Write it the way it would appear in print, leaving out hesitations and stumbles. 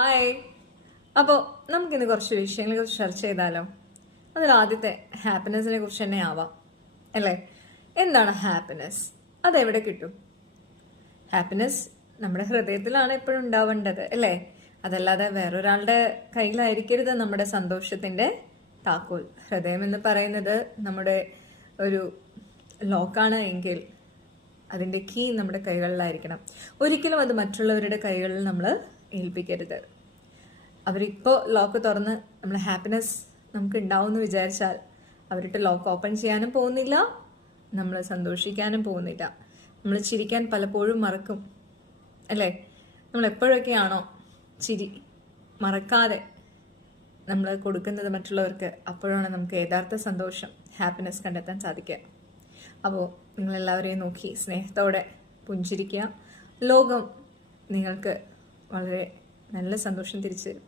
Hi. അപ്പോൾ നമുക്കിന്ന് കുറച്ച് വിഷയങ്ങളെ കുറിച്ച് ചർച്ച ചെയ്താലോ? അതിൽ ആദ്യത്തെ ഹാപ്പിനെസ്സിനെ കുറിച്ച് തന്നെ ആവാം അല്ലേ? എന്താണ് ഹാപ്പിനെസ്? അതെവിടെ കിട്ടും? ഹാപ്പിനെസ് നമ്മുടെ ഹൃദയത്തിലാണ് എപ്പോഴും ഉണ്ടാവേണ്ടത് അല്ലേ? അതല്ലാതെ വേറൊരാളുടെ കയ്യിലായിരിക്കരുത് നമ്മുടെ സന്തോഷത്തിന്റെ താക്കോൽ. ഹൃദയം എന്ന് പറയുന്നത് നമ്മുടെ ഒരു ലോക്കാണ് എങ്കിൽ അതിൻ്റെ കീ നമ്മുടെ കൈകളിലായിരിക്കണം. ഒരിക്കലും അത് മറ്റുള്ളവരുടെ കൈകളിൽ നമ്മൾ ഏൽപ്പിക്കരുത്. അവരിപ്പോൾ ലോക്ക് തുറന്ന് നമ്മൾ ഹാപ്പിനെസ് നമുക്ക് ഉണ്ടാവും എന്ന് വിചാരിച്ചാൽ അവരുടെ ലോക്ക് ഓപ്പൺ ചെയ്യാനും പോകുന്നില്ല, നമ്മൾ സന്തോഷിക്കാനും പോകുന്നില്ല. നമ്മൾ ചിരിക്കാൻ പലപ്പോഴും മറക്കും അല്ലേ? നമ്മൾ എപ്പോഴൊക്കെയാണോ ചിരി മറക്കാതെ നമ്മൾ കൊടുക്കുന്നത് മറ്റുള്ളവർക്ക്, അപ്പോഴാണ് നമുക്ക് യഥാർത്ഥ സന്തോഷം, ഹാപ്പിനെസ് കണ്ടെത്താൻ സാധിക്കുക. അപ്പോൾ നിങ്ങളെല്ലാവരെയും നോക്കി സ്നേഹത്തോടെ പുഞ്ചിരിക്കുക. ലോകം നിങ്ങൾക്ക് വളരെ നല്ല സന്തോഷം തിരിച്ചു തരും.